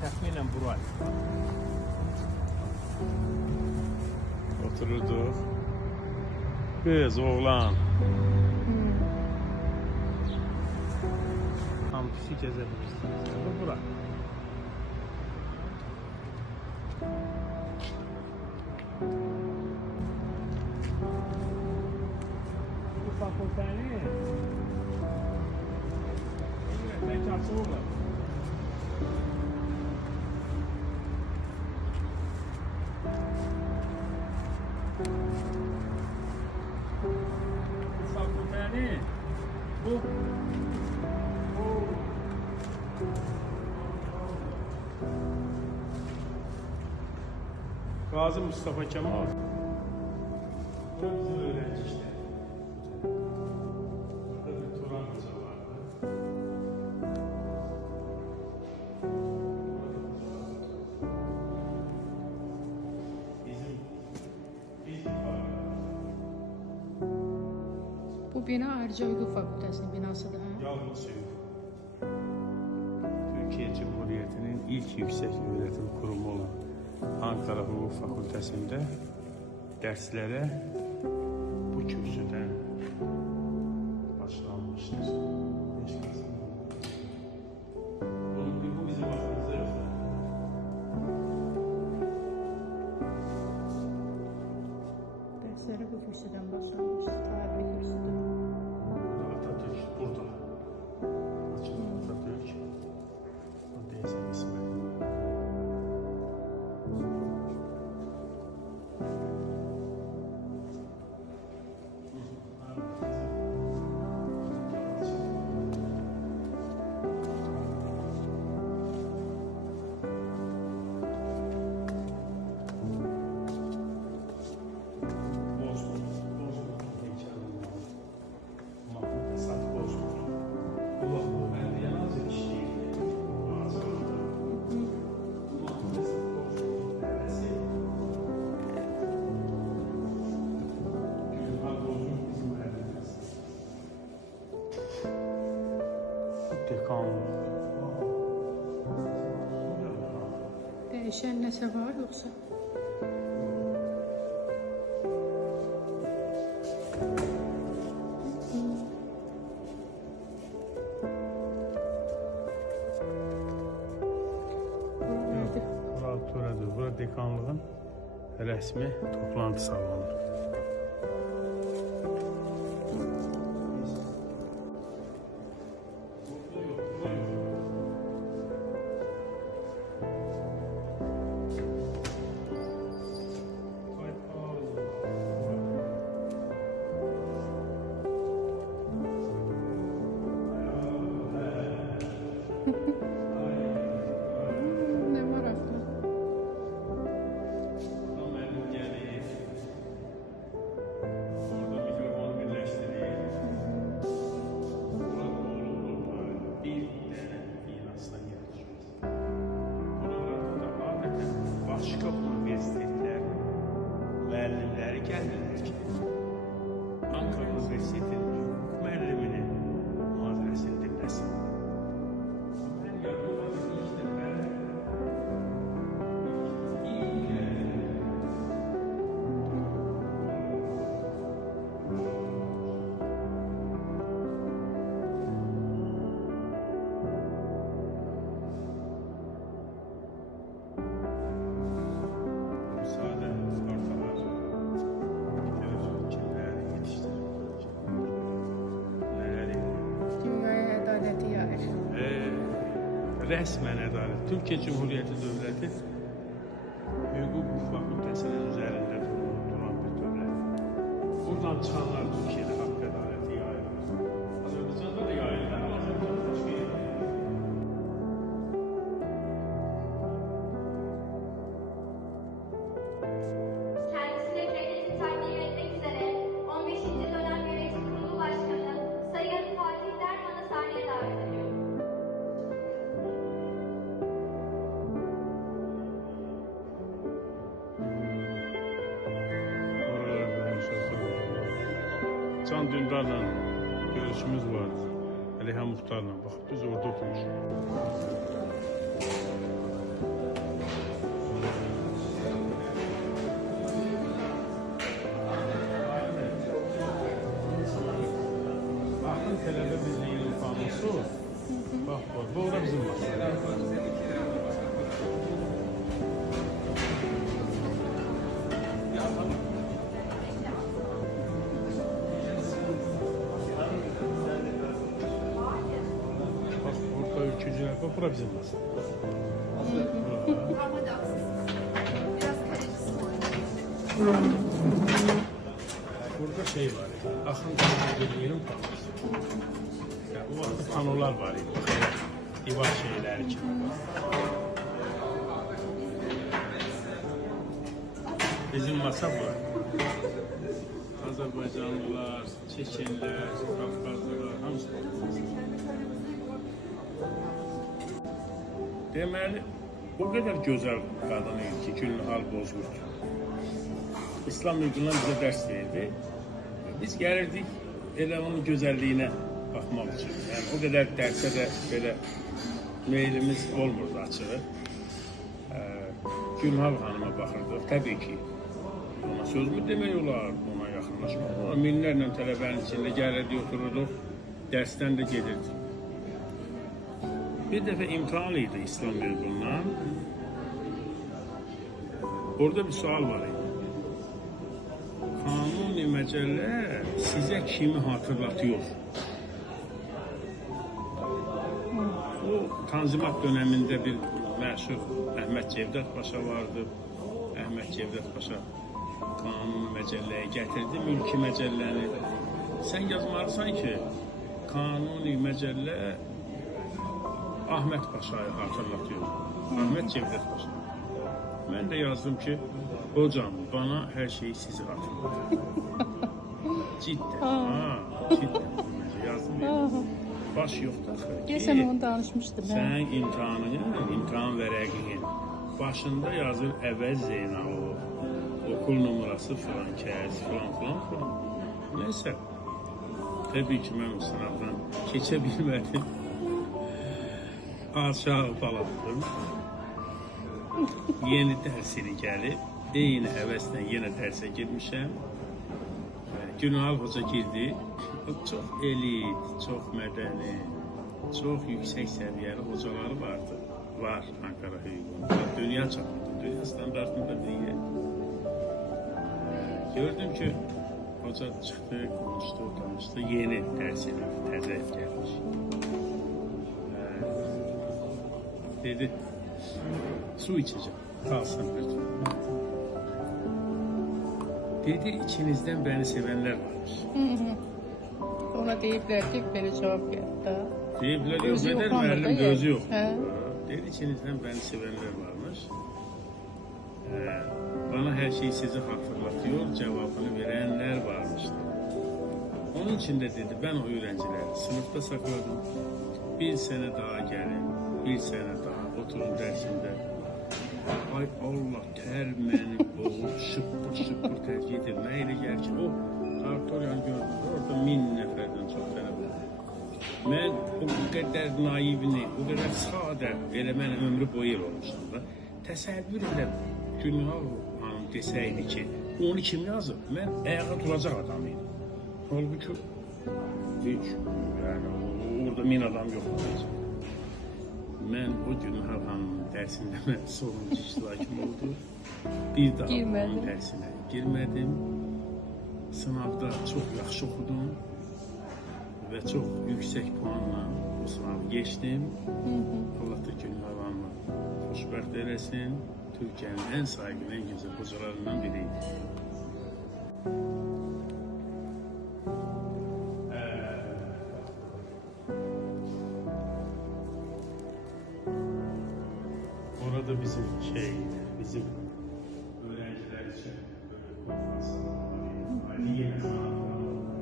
Təxminən bura. Otururduq. Qız, oğlan. Kampüsü gəzəbilirsiniz. Bu bura. Bu fakültəni bekarsı olur. Bu fakültəni bu Gazi Mustafa Kemal. Burada bizim öğrenci işte. Burada bir Turan Hoca vardı. Bizim vardı. Bu bina Ayrıca Hüquq Fakültəsinin binasıdır. Yalnız Türkiye Cumhuriyeti'nin ilk yüksek öğretim kurumu olan Ankara Hüquq Fakültəsində dərslərə bu kürsüdən başlanmışdır. Bu bizim vaxtımızda yoxdur. Dərslərə bu kürsüdən başlanmış. Tarihi kürsüdür. Atatürk burada. Atatürk. O deyəsən ismi. Dəyişən nəsə var yoxsa? Bura dekanlığın rəsmi toplantı salonu. Ne maraqlı. Başka üniversiteler müəllimləri gəlirlər ki, Ankara Üniversitetinin müəllimini mühazirəsini dinləsin. Mən yadımda bir ilk dəfə Resmen ədalət. Türkiye Cumhuriyeti Devleti Hüquq Fakültəsinin üzərində duran bir dövlət. Buradan çıxanlar Türkiye'de haqq ədaləti yayılır. Azərbaycanda da yayılır. Azərbaycanda başqa yerdə. Kendisine plaketi takdim etmek üzere 15. dönem yönetim kurulu başkanı Sayın Fatih Derman'ı sahneye davet ediyorum. Can Dündar'la görüşümüz vardı. Alihan Muhtar'la. Bak biz orada oturmuşuz. Bura bizim masa. Bak burada ülkücüler var. Bura bizim masa. Burada şey var. Axın yerin panosu. Yani o vaxtda panolar var idi. Divar şeyləri kimi. Bizim masa bu. Azərbaycanlılar, Çeçenlər, Qafqazlılar hamısı. Deməli, o qədər gözəl qadın idi ki, Gülnihal Bozkurt. İslam yurdundan bizə dərs verdi. Biz gəlirdik elə onun gözəlliyinə baxmaq üçün. Yəni o qədər dərsə də belə meylimiz olmurdu açığı. Gülnihal xanıma baxırdıq. Təbii ki, ona sözümü demək olar, ona yaxınlaşmaq olar. Minlərlə tələbənin içində gəlirdik, otururduq, dərsdən də gedirdik. Bir dəfə imtahan idi İslam yurdundan. Orada bir sual var idi. Kanuni məcəllə sizə kimi hatırlatıyor? O Tanzimat döneminde bir məşhur Əhməd Cevdet Paşa vardı. Əhməd Cevdet Paşa kanun məcəlləyə gətirdi, mülki məcəlləni. Sən yazmalısan ki, kanuni məcəllə Ahmet Paşa'yı hatırlatıyor. Ahmet Cevdet Paşa. Ben de yazdım ki, hocam bana her şeyi sizi hatırlatıyor. Cidden. Cidden. Yazdım. Baş yoktu. Geçen onu danışmıştım. Sen imtihan vərəqinin başında yazır Əvəz Zeynalov, okul numarası falan kəs, falan. Neyse. Tabii ki ben o sınavdan geçebilmedim. Aşağı balandım. Yeni dərsini gəlib, eyni əvəzlə yenə dərsə girmişəm. Gülnihal Hoca girdi. O çox elit, çox mədəni, çox yüksək səviyyəli hocaları vardı. Var Ankara hüququnda. Dünya çapında, dünya standartında deyil. Gördüm ki, hoca çıxdı, konuşdu, danışdı. Yeni dərsini təzə gəlmiş. Dedi, su içeceğim, kalsın lütfen. Dedi, içinizden beni sevenler varmış. Ona deyiblər ki, belə cavab gəldi. Deyiblər, yok Gözü eder yoxlanmır da müəllim, yəni. gözü yok. Hə. Dedi, içinizden beni sevenler varmış. Bana her şeyi sizi hatırlatıyor, cevabını verenler varmıştı. Onun için de dedi, ben o öğrencileri sınıfta sakladım. Bir sene daha gelin, bir sene daha oturun dersinde. Ay Allah, ter məni boğub, şıppır ter gedirmə elə gəlir ki, o auditoriyanı gördüm, orada 1000 nəfərdən çox tələbə. Mən o qədər naivini, o qədər sadə, elə mən ömrü boyu el olmuşam da, təsəvvür edəm, Gülnihal hanım desəydi ki, onu kim yazıb? Mən ayağa duracaq adam idim. Halbuki, hiç, yani orada 1000 adam yoxdur. Mən o Gülnihal hanımın dərsində mən sonuncu iştirakım oldu. Bir daha onun dərsinə girmədim. Sınavda çox yaxşı oxudum və çox yüksək puanla bu sınavı geçdim. Allah da Gülnihal hanımı xoşbəxt eləsin. Türkiyənin ən saygın, ən gözəl hocalarından biriydi. Orada bizim bizim öğrenciler için böyle konferanslar var. Yeni sanatlar var.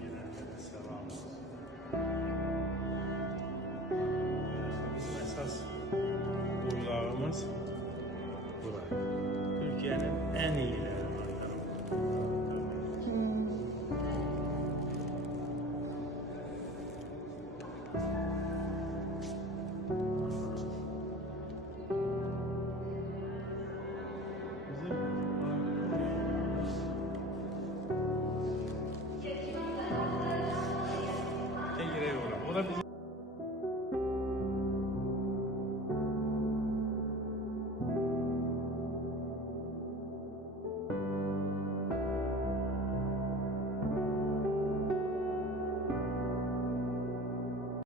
Gelenlere selam olsun. Bizim esas uğurlarımız burası. Türkiye'nin en iyi